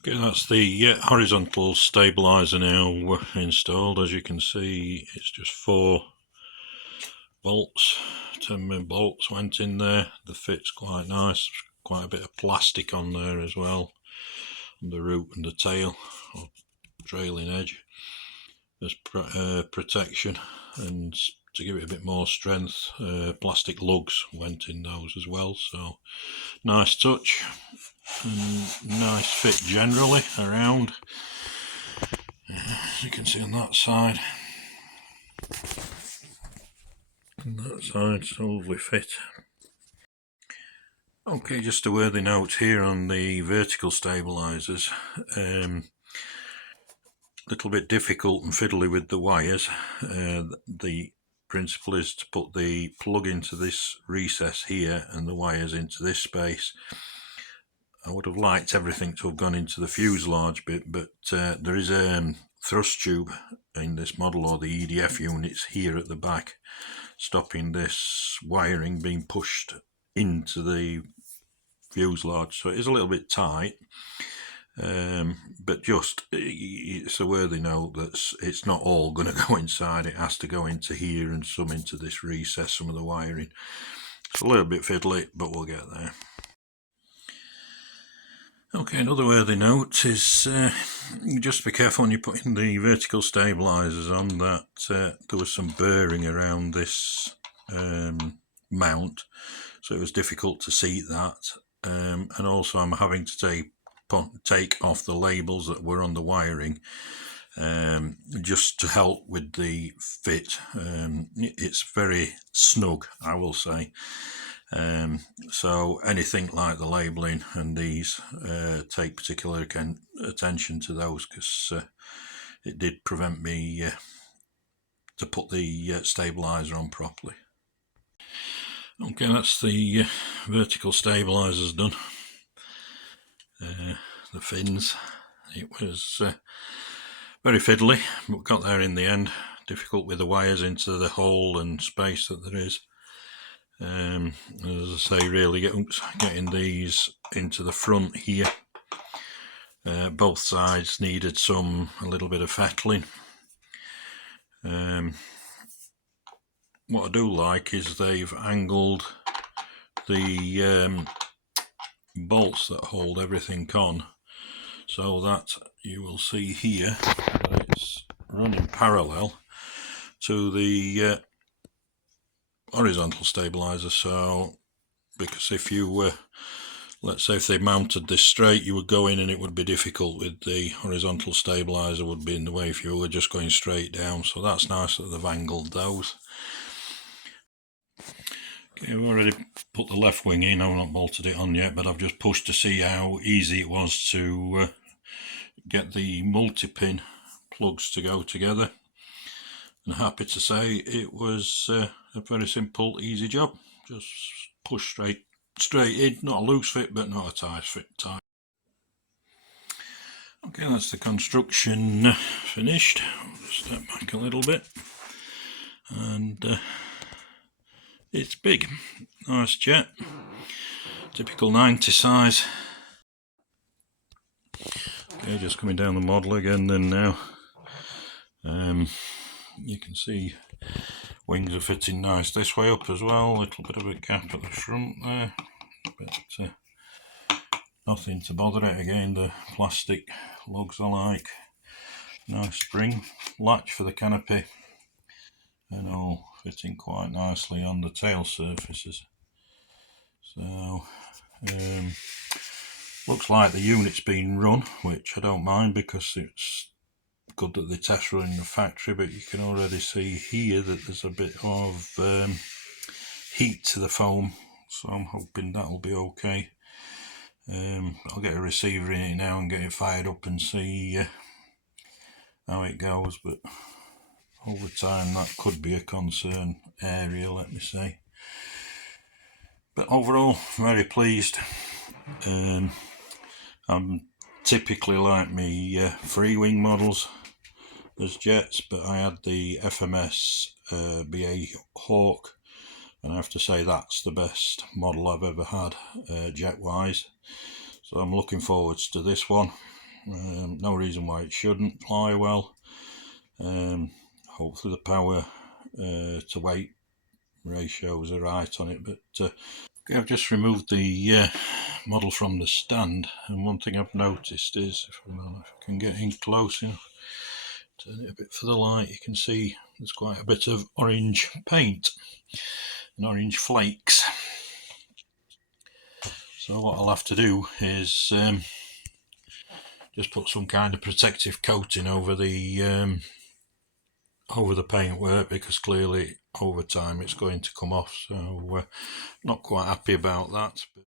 Okay, that's the horizontal stabilizer now installed. As you can see, it's just 4 bolts, 10mm bolts went in there. The fit's quite nice, quite a bit of plastic on there as well, on the root and the tail, or trailing edge, as protection, and to give it a bit more strength, plastic lugs went in those as well, so nice touch and nice fit generally around, as you can see on that side. And that side's a lovely fit. Okay, just a worthy note here on the vertical stabilizers. Little bit difficult and fiddly with the wires. The principle is to put the plug into this recess here and the wires into this space. I would have liked everything to have gone into the fuselage bit, but there is a thrust tube in this model, or the EDF units here at the back, stopping this wiring being pushed into the fuselage, so it is a little bit tight, but just it's a worthy note that it's not all going to go inside. It has to go into here and some into this recess, some of the wiring. It's a little bit fiddly, but we'll get there. Okay, another worthy note is just be careful when you're putting the vertical stabilizers on that there was some burring around this mount, so it was difficult to seat that, and also I'm having to take off the labels that were on the wiring just to help with the fit. It's very snug, I will say. So anything like the labelling and these, take particular attention to those, because it did prevent me to put the stabiliser on properly. Okay, that's the vertical stabilisers done. The fins, it was very fiddly, but got there in the end. Difficult with the wires into the hole and space that there is. As I say, really getting these into the front here. Both sides needed a little bit of fettling. What I do like is they've angled the bolts that hold everything on, so that you will see here that it's running parallel to the horizontal stabilizer. So because if you let's say if they mounted this straight, you would go in and it would be difficult with the horizontal stabilizer, would be in the way if you were just going straight down. So that's nice that they've angled those. Okay, I've already put the left wing in. I've not bolted it on yet, but I've just pushed to see how easy it was to get the multi-pin plugs to go together. And happy to say it was a very simple, easy job. Just push straight in, not a loose fit, but not a tight fit. Okay, that's the construction finished. I'll just step back a little bit, and it's big, nice jet, typical 90 size. Okay, just coming down the model again then now. You can see wings are fitting nice this way up as well, a little bit of a gap at the front there, but nothing to bother it. Again, the plastic lugs I like, nice spring latch for the canopy, and all fitting quite nicely on the tail surfaces. So looks like the unit's been run, which I don't mind because it's good that they test run in the factory, but you can already see here that there's a bit of heat to the foam, so I'm hoping that'll be okay. I'll get a receiver in it now and get it fired up and see how it goes, but over time that could be a concern area, let me say. But overall, very pleased. I'm typically like me free wing models as jets, but I had the FMS BA Hawk, and I have to say that's the best model I've ever had jet wise, so I'm looking forwards to this one. No reason why it shouldn't ply well. Hopefully the power to weight ratios are right on it, but I've just removed the model from the stand, and one thing I've noticed is, if I can get in close enough, turn it a bit for the light, you can see there's quite a bit of orange paint and orange flakes. So what I'll have to do is just put some kind of protective coating over the paintwork, because clearly over time it's going to come off, so not quite happy about that.